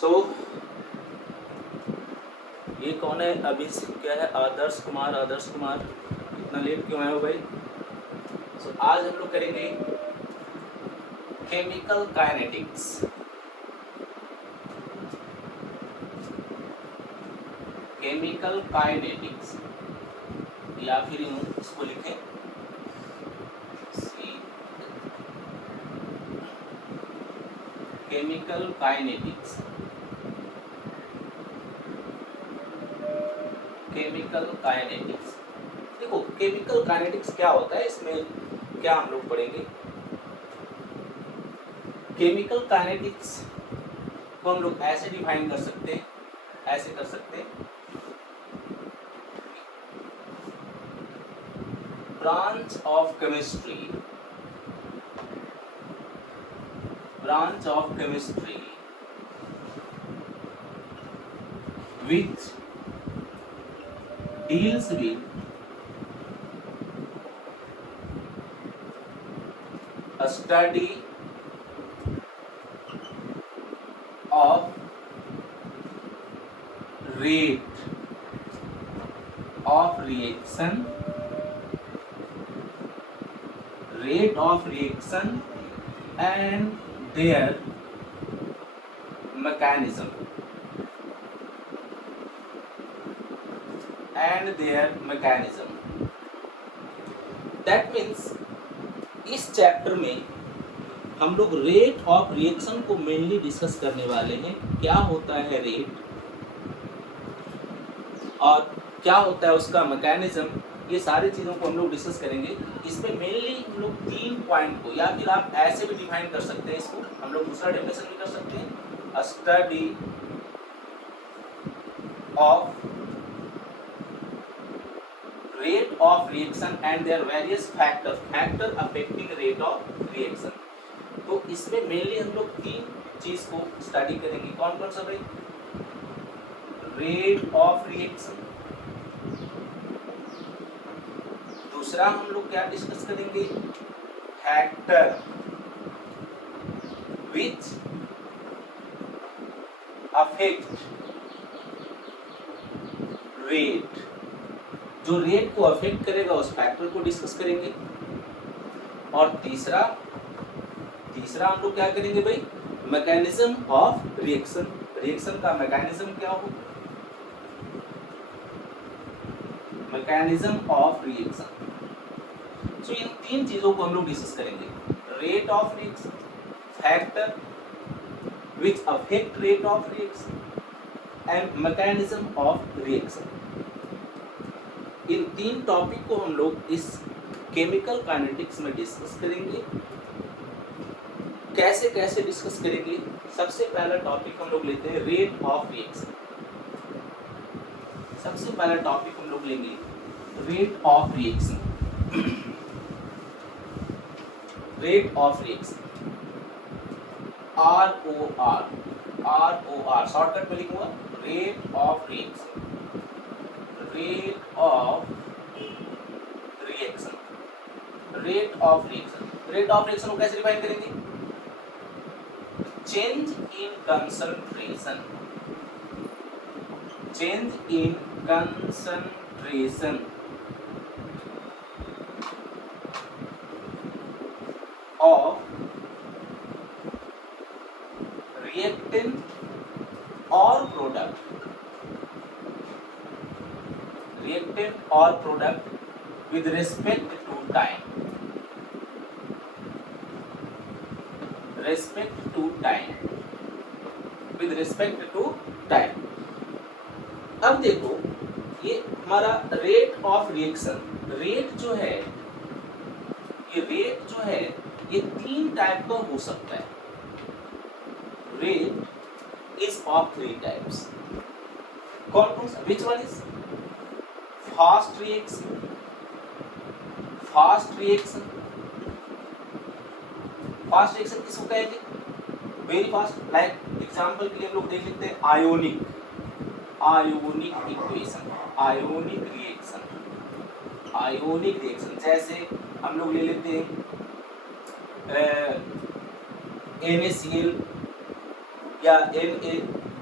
सो ये कौन है? अभी क्या है? आदर्श कुमार। आदर्श कुमार, इतना लेट क्यों आए हो भाई? सो आज हम लोग करेंगे केमिकल काइनेटिक्स। केमिकल काइनेटिक्स या फिर यूं इसको लिखें केमिकल काइनेटिक्स। केमिकल काइनेटिक्स, देखो केमिकल काइनेटिक्स क्या होता है, इसमें क्या हम लोग पढ़ेंगे। केमिकल काइनेटिक्स को हम लोग ऐसे डिफाइन कर सकते हैं, ऐसे कर सकते हैं, branch of chemistry which deals with a study of rate of reaction and their mechanism that means इस चैप्टर में हम लोग रेट ऑफ रिएक्शन को मेनली डिस्कस करने वाले हैं। क्या होता है रेट और क्या होता है उसका मैकेनिज्म, ये सारी चीज़ों को हम लोग डिस्कस करेंगे। इसमें मेनली हम लोग 3 पॉइंट को, या फिर आप ऐसे भी डिफाइन कर सकते हैं इसको, हम लोग दूसरा डेफिनेशन भी कर सकते हैं, a study of rate of reaction and their various factor affecting rate of reaction. तो इसमें मेनली हम लोग 3 चीज को स्टडी करेंगे। कौन कौन सा भाई? रेट ऑफ रिएक्शन, दूसरा हम लोग क्या डिस्कस करेंगे? फैक्टर विच अफेक्ट रेट, जो रेट को अफेक्ट करेगा उस फैक्टर को डिस्कस करेंगे। और तीसरा हम लोग क्या करेंगे भाई? मैकेनिज्म ऑफ रिएक्शन, रिएक्शन का मैकेनिज्म क्या हो, मैकेनिज्म ऑफ रिएक्शन। सो इन 3 चीजों को हम लोग डिस्कस करेंगे, rate of reaction, factor which affect rate of reaction and mechanism of reaction. In 3 topic को हम लोग इस केमिकल काइनेटिक्स में डिस्कस करेंगे। कैसे कैसे डिस्कस करेंगे? सबसे पहला टॉपिक हम लोग लेते हैं रेट ऑफ रिएक्शन। सबसे पहला टॉपिक हम लोग लेंगे rate of reaction. Rate of reaction, ROR shortcut में लिखूंगा, rate of reaction. Rate of reaction, rate of reaction, rate of reaction को कैसे डिफाइन करेंगे? Change in concentration, change in concentration of reactant or product with respect to time, with respect to time। अब देखो ये हमारा rate of reaction, rate जो है, ये रेट जो है ये 3 टाइप का हो सकता है। Rate is of 3 types. कौन कौन सा? Which one is? Fast reaction, fast reaction किसको कहेंगे? Very fast. लाइक एग्जांपल के लिए हम लोग देख लेते हैं आयोनिक इक्वेशन, आयोनिक रिएक्शन। जैसे हम लोग ले लेते हैं NaCl या Na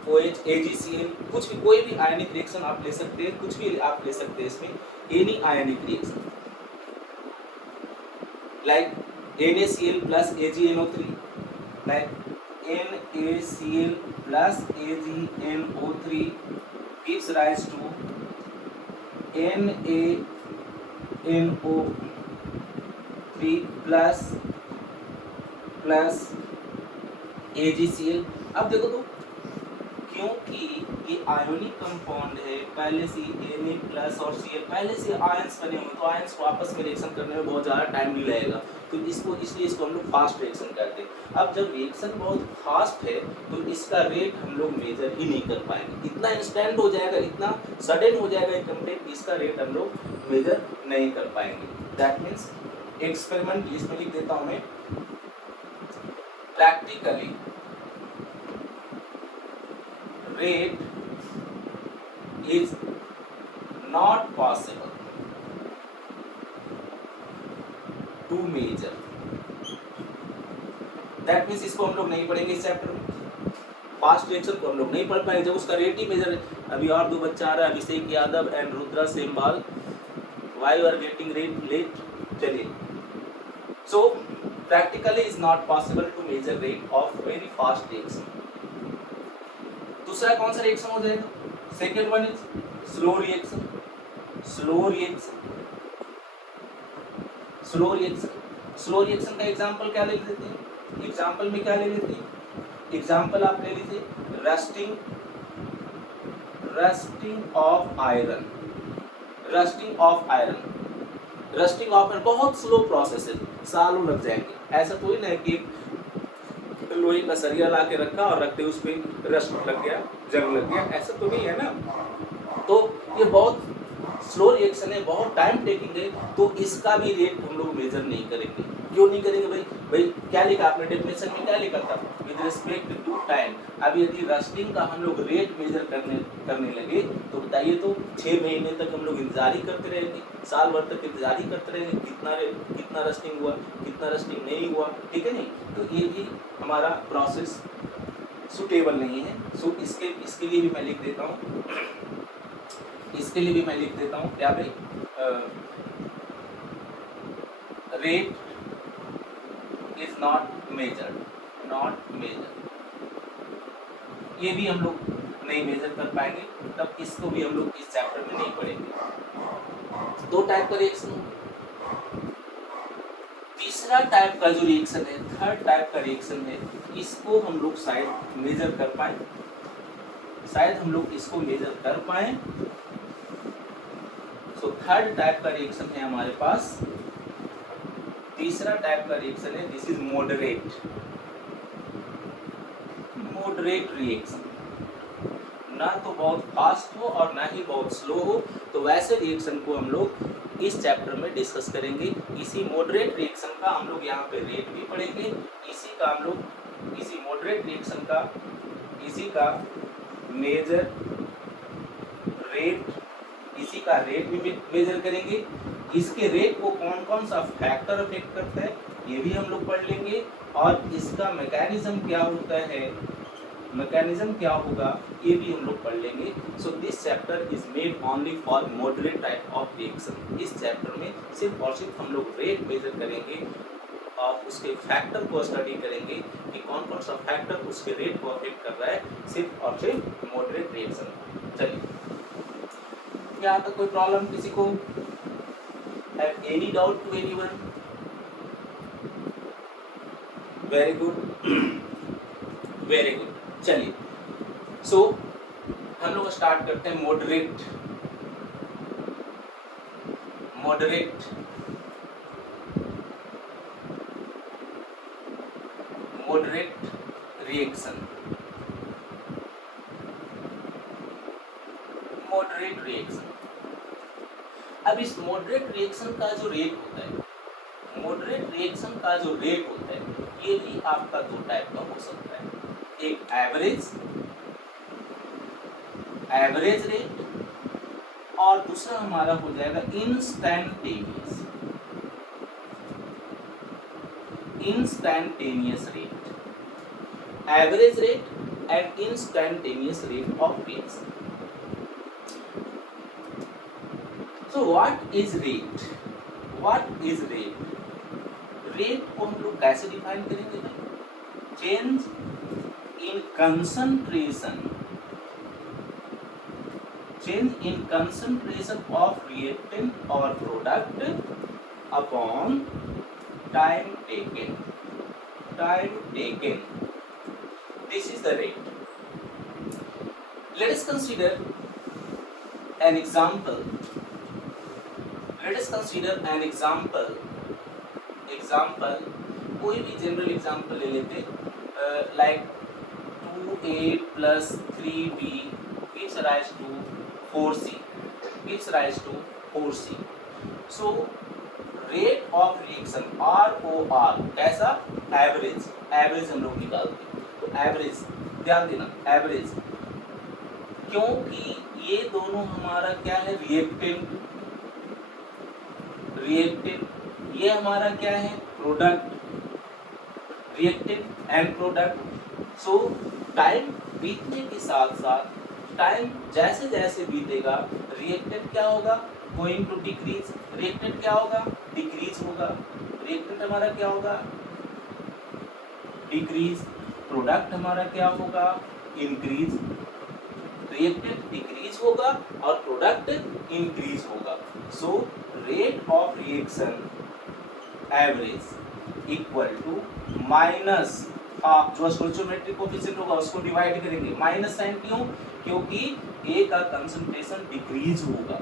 OH AgCl, कुछ भी कोई भी आयनिक रिएक्शन आप ले सकते हैं, कुछ भी आप ले सकते हैं इसमें, any ionic reaction like NaCl plus AgNO3, like NaCl plus AgNO3 gives rise to NaNO3 plus AgCl। अब देखो तो क्योंकि ये आयोनिक कंपाउंड है, पहले से Na प्लस और Cl पहले से आयंस बने हुए, तो आयंस को आपस में रिएक्शन करने में बहुत ज़्यादा टाइम नहीं लगेगा, तो इसलिए इसको हम लोग फास्ट रिएक्शन कहते हैं। अब जब रिएक्शन बहुत फास्ट है तो इसका रेट हम लोग मेजर ही नहीं कर पाएंगे, इतना इंस्टेंट हो जाएगा, इतना सडन हो जाएगा कंप्लीट, इसका रेट हम लोग मेजर नहीं कर पाएंगे। दैट मीन्स एक्सपेरिमेंट इसमें लिख देता हूँ मैं, practically rate is not possible to measure। That means इसको हम लोग नहीं पढ़ेंगे इस चैप्टर में, फास्ट रिएक्शन को हम लोग नहीं पढ़ पाएंगे जब उसका रेट ही मेजर। अभी और दो बच्चा आ रहा है, Abhishek Yadav and Rudra Semwal, why you are getting late. चलिए, so practically is not possible to measure rate of very fast reaction. दूसरा कौन सा रिएक्शन हो जाएगा? Second one is slow reaction. Slow reaction का एग्जांपल क्या ले लेते हैं? एग्जांपल में क्या ले लेते हैं? एग्जांपल आप ले लीजिए rusting of iron. Rusting of iron बहुत स्लो प्रोसेस है, सालों लग जाएंगे। ऐसा तो ही नहीं कि लोहे का सरिया ला के रखा और रखते उस पर रस्ट लग गया, जंग लग गया, ऐसा तो नहीं है ना। तो ये बहुत स्लो रिएक्शन है, बहुत टाइम टेकिंग है, तो इसका भी रेट हम लोग मेजर नहीं करेंगे। क्यों नहीं करेंगे भाई क्या लिखा आपने डेफिनेशन में, क्या लिखा था? With respect to time. अब यदि रस्टिंग का हम लोग रेट मेजर करने लगे तो बताइए, तो 6 महीने तक हम लोग इंतजार ही करते रहेंगे, साल भर तक इंतजार ही करते रहेंगे, कितना रस्टिंग हुआ, कितना रस्टिंग नहीं हुआ, ठीक है नहीं। तो ये भी हमारा प्रोसेस सुटेबल नहीं है। सो इसके लिए भी मैं लिख देता हूँ, क्या भाई, रेट इज नॉट मेजर्ड। ये भी हम लोग नहीं मेजर कर पाएंगे, तब इसको भी हम लोग इस चैप्टर में नहीं पढ़ेंगे। 2 टाइप का रिएक्शन। तीसरा टाइप का जो रिएक्शन है, थर्ड टाइप का रिएक्शन है, इसको हम लोग शायद मेजर कर पाए, सो थर्ड टाइप का रिएक्शन है हमारे पास। तीसरा टाइप का रिएक्शन है, दिस इज मॉडरेट रिएक्शन। ना तो बहुत फास्ट हो और ना ही बहुत स्लो हो, तो वैसे रिएक्शन को हम लोग इस चैप्टर में डिस्कस करेंगे। इसी मॉडरेट रिएक्शन का हम लोग यहाँ पे रेट भी पढ़ेंगे, इसी मॉडरेट रिएक्शन का इसी का मेजर रेट, इसी का रेट भी मेजर करेंगे। इसके रेट को कौन कौन सा फैक्टर अफेक्ट करता है ये भी हम लोग पढ़ लेंगे, और इसका मैकेनिज्म क्या होता है, मैकेनिज्म क्या होगा ये भी हम लोग पढ़ लेंगे। So this chapter is made only for moderate type of reaction. इस चैप्टर में सिर्फ और सिर्फ हम लोग रेट मेजर करेंगे और उसके फैक्टर को स्टडी करेंगे कि कौन कौन सा फैक्टर उसके रेट को अफेक्ट कर रहा है, सिर्फ और सिर्फ मॉडरेट रिएक्शन। चलिए, यहाँ तक कोई प्रॉब्लम किसी को? Have any doubt to anyone? Very good. चलिए, सो हम लोग स्टार्ट करते हैं मॉडरेट रिएक्शन। अब इस मॉडरेट रिएक्शन का जो रेट होता है, ये भी आपका 2 टाइप का हो सकता है। एक एवरेज रेट, और दूसरा हमारा हो जाएगा instantaneous rate. Average rate and instantaneous rate of reaction. So what is rate? What is rate? Rate को हम लोग कैसे डिफाइन करेंगे भाई? Change in concentration, change in concentration of reactant और product upon time taken, time taken, this is the rate. Let us consider an example, let us consider an example, example कोई भी general example ले लेते, like 2a plus 3b gives rise to 4c, gives rise to 4c. So rate of reaction ROR कैसा? Average, average हम लोग निकालते हैं. तो एवरेज ध्यान देना, एवरेज, क्योंकि ये दोनों हमारा क्या है? रिएक्टेंट, रिएक्टेंट, ये हमारा क्या है? Product, reactant and product. So time बीतने के साथ साथ, टाइम जैसे जैसे बीतेगा, रिएक्टेंट क्या होगा? Going to decrease. रिएक्टेंट क्या होगा? डिक्रीज होगा. रिएक्टेंट हमारा क्या होगा? डिक्रीज. प्रोडक्ट हमारा क्या होगा? इंक्रीज. रिएक्टेंट डिक्रीज होगा और प्रोडक्ट इंक्रीज होगा. So rate of reaction average equal to minus जो स्टोइचोमेट्रिक कोएफिशिएंट होगा उसको डिवाइड करेंगे. माइनस साइन क्यों? क्योंकि ए का कंसंट्रेशन डिक्रीज होगा.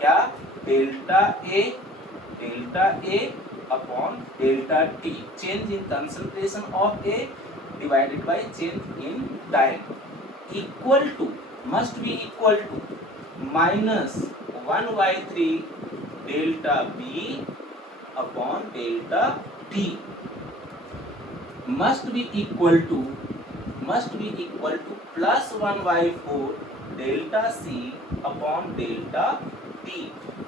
क्या? Delta A upon delta T, change in concentration of A divided by change in time, equal to, must be equal to minus 1/3 delta B upon delta T, must be equal to plus 1/4 delta C upon delta T.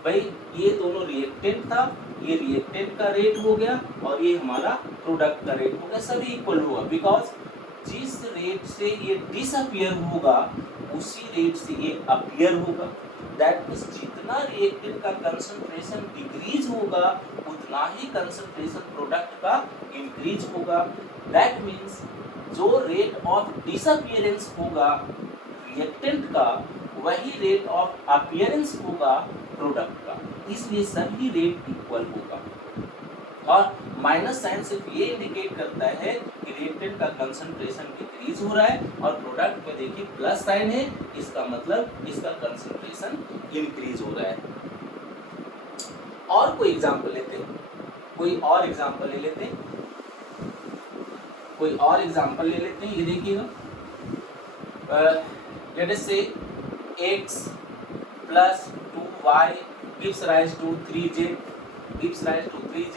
भाई ये दोनों reactant था, ये reactant का rate हो गया और ये हमारा प्रोडक्ट का रेट हो गया, सभी इक्वल हुआ. बिकॉज जिस रेट से ये डिसअपियर होगा उसी रेट से ये अपीयर होगा. दैट मीन्स जितना रिएक्टेंट का कंसंट्रेशन डिक्रीज होगा उतना ही कंसंट्रेशन प्रोडक्ट का इंक्रीज होगा. दैट मीन्स जो रेट ऑफ डिसअपियरेंस होगा रिएक्टेंट का, वही रेट ऑफ अपीयरेंस होगा प्रोडक्ट का. इसलिए सभी रेट इक्वल होगा. और माइनस साइन सिर्फ ये इंडिकेट करता है कि रिएक्टेंट का कंसंट्रेशन डिक्रीज हो रहा है और प्रोडक्ट में देखिए प्लस साइन है, इसका मतलब इसका कंसंट्रेशन इंक्रीज हो रहा है. और कोई एग्जांपल लेते हैं, कोई और एग्जांपल ले लेते हैं, कोई और एग्जांपल ले लेते हैं. ये देखिएगा, लेट अस से x plus 2y gives rise to 3z, gives rise to 3z.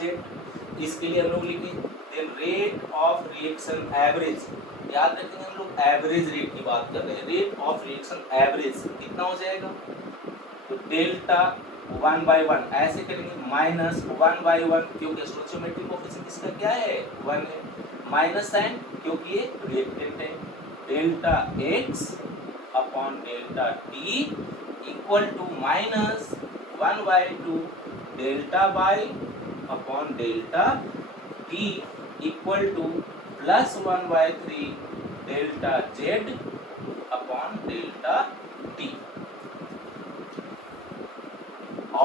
इसके लिए हम लोग लिखें then rate of reaction average. याद रखेंगे हम लोग एवरेज रेट की बात कर रहे हैं. रेट ऑफ रिएक्शन एवरेज कितना हो जाएगा? तो डेल्टा 1/1 ऐसे करेंगे, माइनस 1/1 क्योंकि स्टोइचोमेट्रिक कोएफिशिएंट इसका क्या है? 1 है. माइनस साइन क्योंकि ये रिएक्टेंट है. Delta x upon delta t equal to minus 1/2 delta y upon delta t equal to plus 1/3 delta z upon delta t.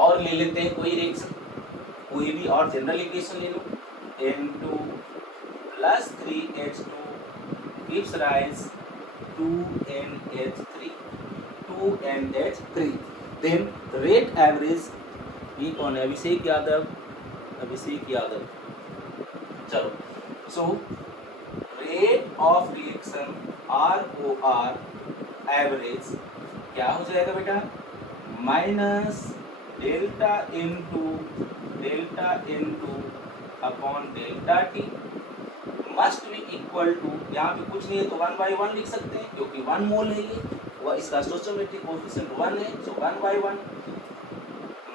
और ले लेते हैं कोई रिएक्शन, कोई भी और जनरल इक्वेशन ले लो. N2 plus 3H2 gives rise to NH3, 2NH3. Then rate average, ये कौन है? अभिषेक यादव, अभिषेक यादव. चलो, so rate of reaction ROR average क्या हो जाएगा बेटा? Minus delta N2 upon delta T must be equal to, यहाँ पे कुछ नहीं है तो 1/1 लिख सकते हैं क्योंकि 1 मोल है ये, वह इसका स्टोइचोमेट्रिक कोएफिशिएंट 1 है, सो 1/1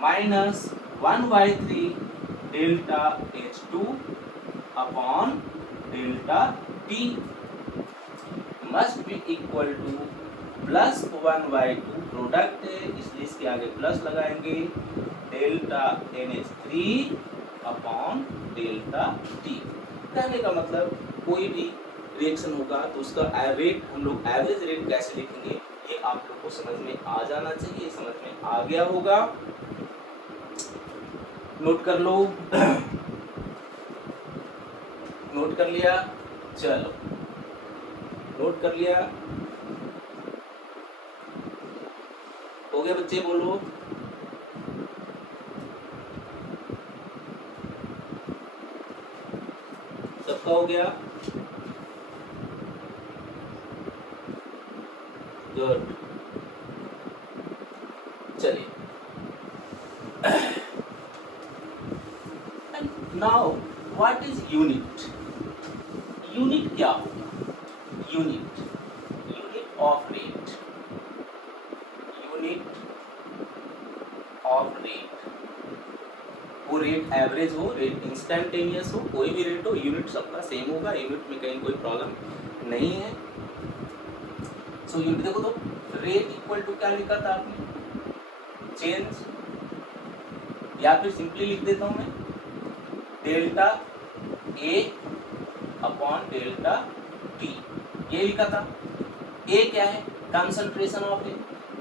minus 1/3 delta H2 upon delta T must be equal to plus 1/2 product है इसलिए इसके आगे प्लस लगाएंगे delta NH3 upon delta T। कहने का मतलब कोई भी रिएक्शन होगा तो उसका रेट हम लोग एवरेज रेट कैसे लिखेंगे ये आप लोग को समझ में आ जाना चाहिए। समझ में आ गया होगा, नोट कर लो। नोट कर लिया, चलो नोट कर लिया, हो गया बच्चे, बोलो। सबका हो गया, गुड। चलिए, now what is unit? Unit क्या होगा? Unit, unit of rate, unit of rate. वो रेट एवरेज हो, रेट इंस्टेंटेनियस हो, कोई भी रेट हो, यूनिट सबका सेम होगा। यूनिट में कहीं कोई प्रॉब्लम नहीं है। सो यूनिट देखो तो रेट इक्वल टू क्या लिखा था आपने? चेंज, या फिर सिंपली लिख देता हूं मैं delta A upon delta T, ये लिखा था। ए क्या है? Concentration of A.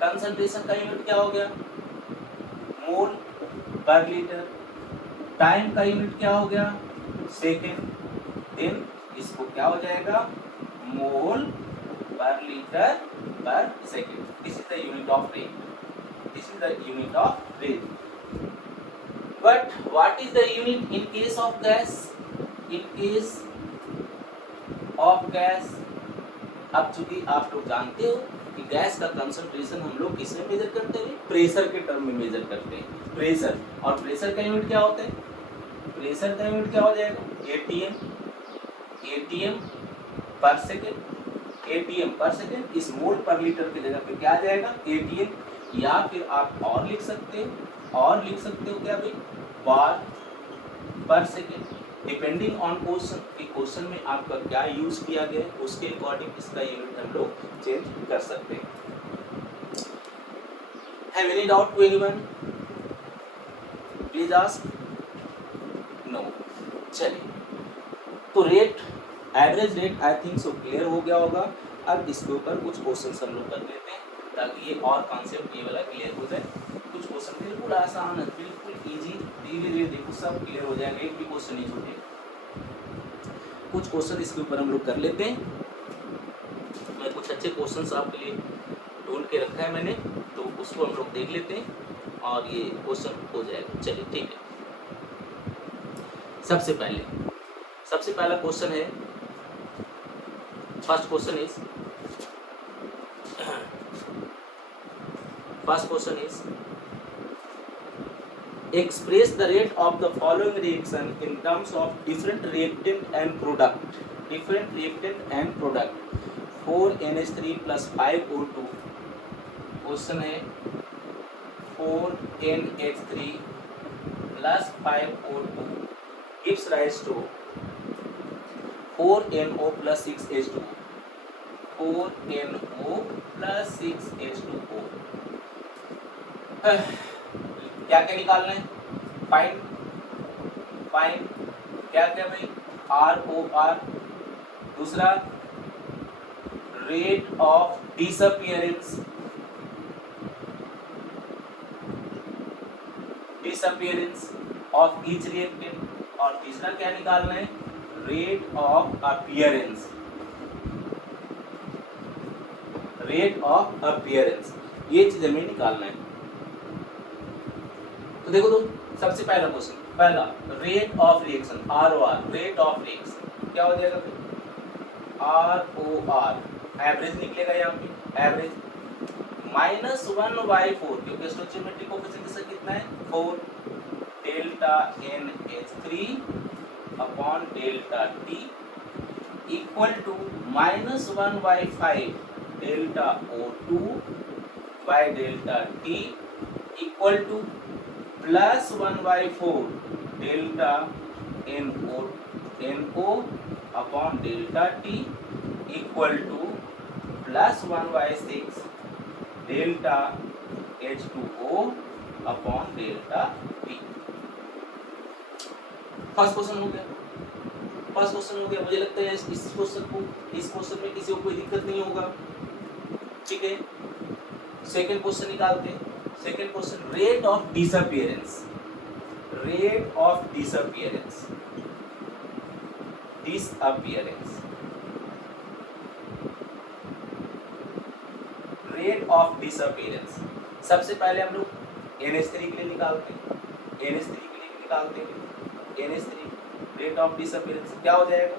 कंसंट्रेशन का यूनिट क्या हो गया? मोल पर लीटर। टाइम का यूनिट क्या हो गया? सेकेंड। देन इसको क्या हो जाएगा? मोल पर लीटर पर second. This is the unit of rate, this is the unit of rate. But what is the unit in case of gas? In case of gas, अब चूंकि आप लोग जानते हो कि गैस का कंसंट्रेशन हम लोग किस में मेजर करते हैं? प्रेशर के टर्म में मेजर करते हैं। प्रेशर, और प्रेशर का यूनिट क्या होता है? प्रेशर का यूनिट क्या हो जाएगा? ATM, ATM पर सेकेंड। ATM पर सेकेंड इस मोल पर लीटर की जगह पे क्या आ जाएगा? ATM। या फिर आप और लिख सकते हो, और लिख सकते हो क्या भाई? बार पर सेकेंड, डिपेंडिंग ऑन क्वेश्चन कि क्वेश्चन में आपका क्या यूज किया गया है उसके अकॉर्डिंग इसका यूनिट हम लोग चेंज कर सकते हैं। Have any doubt to anyone? Please ask. No. चलिए, तो rate, average rate I think so clear हो गया होगा। अब इसके ऊपर कुछ क्वेश्चन हम लोग कर लेते हैं ताकि ये और कॉन्सेप्ट ये वाला क्लियर हो जाए। कुछ क्वेश्चन बिल्कुल आसान है, बिल्कुल इजी, धीरे धीरे देखो सब क्लियर हो जाएगा, एक भी क्वेश्चन नहीं छूटे। कुछ क्वेश्चन इसके ऊपर हम लोग कर लेते हैं। मैं कुछ अच्छे क्वेश्चंस आपके लिए ढूंढ के रखा है मैंने, तो उसको हम लोग देख लेते हैं और ये क्वेश्चन हो जाएगा। चलिए ठीक है। सबसे पहला क्वेश्चन है, first question is express the rate of the following reaction in terms of different reactant and product. 4NH3 plus 5O2, question है 4NH3 plus 5O2 gives rise to 4NO plus 6H2O, 4NO plus 6H2O। क्या क्या निकालना है? Find क्या क्या भाई? ROR। दूसरा rate of disappearance of each reactant. और तीसरा क्या निकालना है? रेट ऑफ अपीयरेंस, ये चीज हमें निकालना है। तो देखो तो सबसे पहला क्वेश्चन, पहला rate of reaction, ROR, rate of reaction क्या हो जाएगा? ROR एवरेज निकलेगा यहाँ पे, एवरेज -1/4 क्योंकि स्टोइचियोमेट्रिक कोएफिशिएंट कितना है? 4 delta NH3 upon delta T equal to -1/5 delta O2 by delta T equal to +1/4 delta NO upon delta T equal to plus 1/6 delta H2O upon delta T। First question हो गया। मुझे लगता है इस question में किसी को कोई दिक्कत नहीं होगा। ठीक है, सेकंड क्वेश्चन निकालते हैं। Second question, rate of disappearance. Rate of disappearance rate of disappearance. सबसे पहले हम लोग NH3 के लिए निकालते हैं। NH3 रेट ऑफ डिसअपियरेंस क्या हो जाएगा?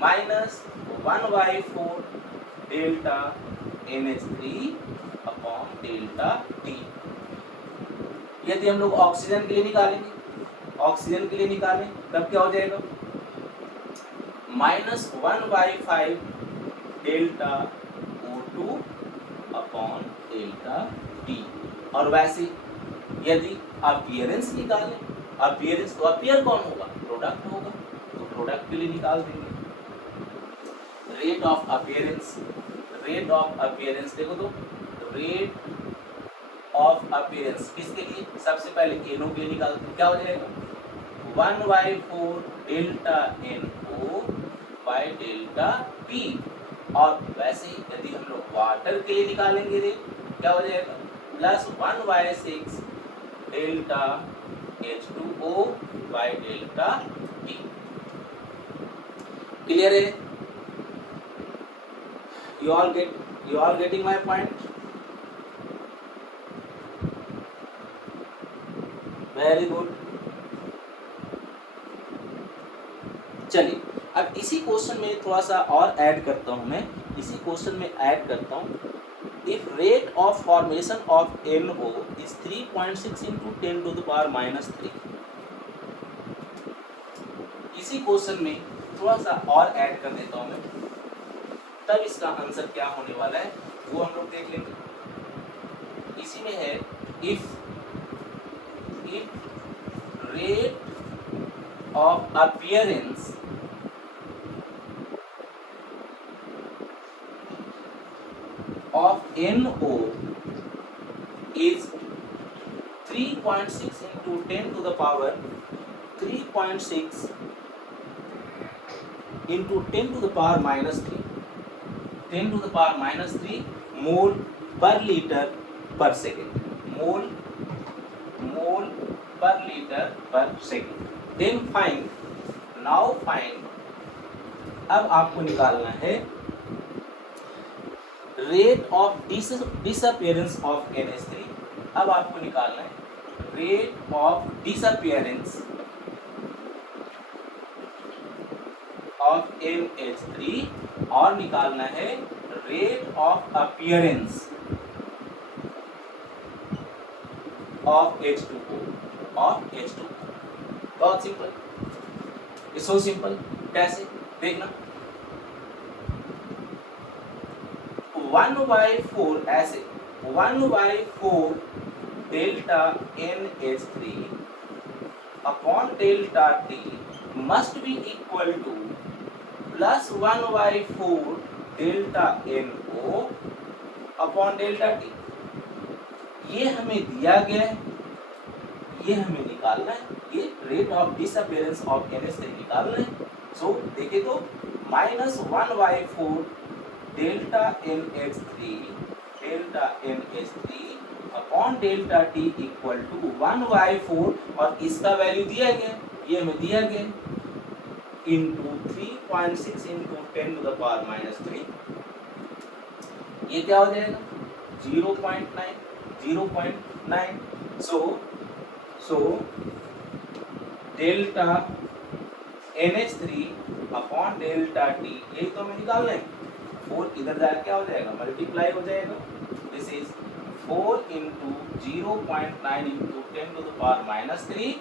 Minus 1/4 delta NH3 upon delta T। यदि हम लोग ऑक्सीजन के लिए निकालें तब क्या हो जाएगा? Minus 1/5 delta O2 upon delta T। और वैसे यदि अपीयरेंस निकालें, तो अपीयर कौन होगा? प्रोडक्ट होगा, तो प्रोडक्ट के लिए निकाल देंगे। रेट ऑफ अपीयरेंस देखो तो, रेट ऑफ अपीयरेंस किसके लिए? सबसे पहले NO के लिए निकालते हैं। क्या हो जाएगा? 1/4 delta NO bye delta T। और वैसे ही यदि हम लोग वाटर के लिए निकालेंगे रेट, क्या हो जाएगा? Plus 1/6 delta H2O bye delta T। Clear है? You all getting my point? Very good. चलिए, अब इसी क्वेश्चन में थोड़ा सा और ऐड करता हूं मैं। If rate of formation of NO is 3.6 into 10 to the power minus 3, इसी क्वेश्चन में थोड़ा सा और ऐड कर देता हूं मैं, तब इसका आंसर क्या होने वाला है वो हम लोग देख लेंगे। इसी में है if rate of appearance of NO is 3.6 into 10 to the power 3.6 into 10 to the power minus 3 10 to the power minus 3 mole per liter per second, mole per liter per second। then now find, अब आपको निकालना है rate of disappearance of NH3। अब आपको निकालना है rate of disappearance of NH3 और निकालना है rate of appearance of H2O। बहुत सिंपल, इट्स सो सिंपल। कैसे देखना, 1/4 ऐसे 1/4 delta NH3 upon delta T must be equal to plus 1/4 delta NO upon delta T। ये हमें दिया गया है, ये हमें निकालना है, ये rate of disappearance of NH3 निकालना है। सो देखे तो minus 1/4 delta NH3 upon delta T equal to 1/4 और इसका वैल्यू दिया गया, ये हमें दिया गया, into 3.6 into 10 to the power minus 3। ये क्या हो जाएगा? 0.9। So delta NH3 upon delta T, यही तो हमें निकालना है। 4 इधर जाकर क्या हो जाएगा? मल्टीप्लाई हो जाएगा। This is 4 into 0.9 into 10 to the power minus 3,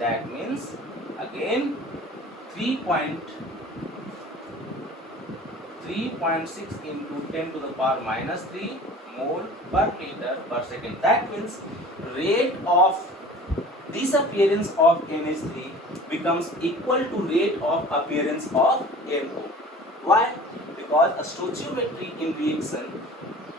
that means again 3.6 into 10 to the power minus 3 mole per liter per second. That means rate of disappearance of NH3 becomes equal to rate of appearance of NO. Why? Because because a stoichiometry in reaction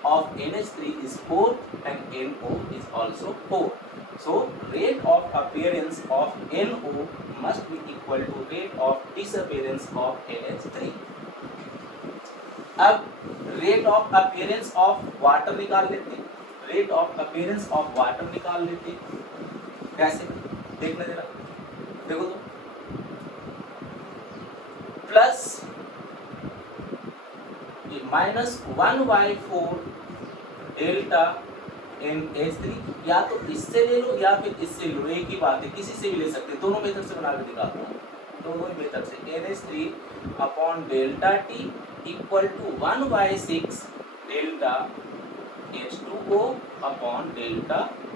of NH3 is 4 and NO is also 4. So rate of appearance of NO must be equal to rate of disappearance of NH3. अब rate of appearance of water निकाल लेते हैं, rate of appearance of water निकाल लेते हैं। कैसे देखना जरा, देखो तो प्लस -1/4 डेल्टा NH3, या तो इससे ले लो या फिर इससे लो, एक ही बात है, किसी से भी ले सकते हैं, दोनों मेथड से बना के दिखाता हूँ, दोनों ही मेथड से। NH3 upon delta T equal to 1/6 delta H2O upon delta P।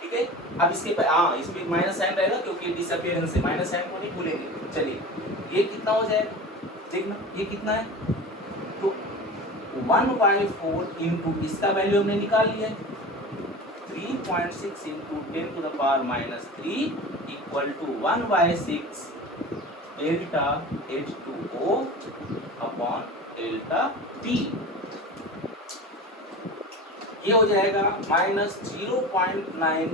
ठीक है, अब इसके पे इसमें माइनस साइन रहेगा क्योंकि डिसअपीयरेंस है, माइनस साइन को नहीं भूलेंगे। चलिए ये कितना हो जाएगा, देखना ये कितना है, तो 1/4 इंटू इसका वैल्यू हमने निकाल लिया है 3.6 into 10⁻³ equal to 1/6 delta H2O upon delta P। ये हो जाएगा -0.9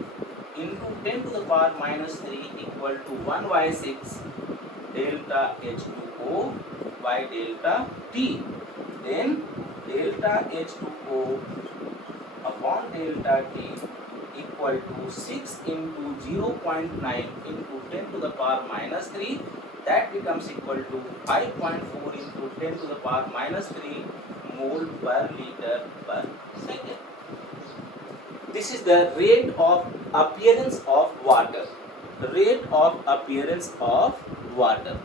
into 10⁻³ equal to 1/6 delta H2O by delta T। Then delta H2O upon delta T equal to 6 into 0.9 into 10⁻³ that becomes equal to 5.4 into 10⁻³ mole per liter per second. This is the rate of appearance of water. Rate of appearance of water.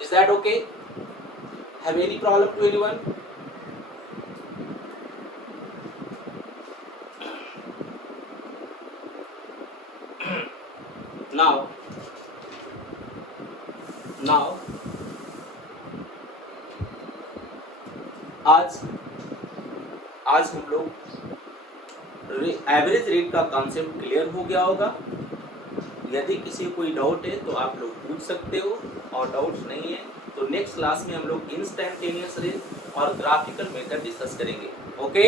Is that okay? Have any problem to anyone? Now आज हम लोग average rate का concept clear हो गया होगा। यदि किसी को कोई डाउट है तो आप लोग पूछ सकते हो, और डाउट्स नहीं है तो नेक्स्ट क्लास में हम लोग इंस्टैंटेनियस रेट और ग्राफिकल मेथड डिस्कस करेंगे। ओके।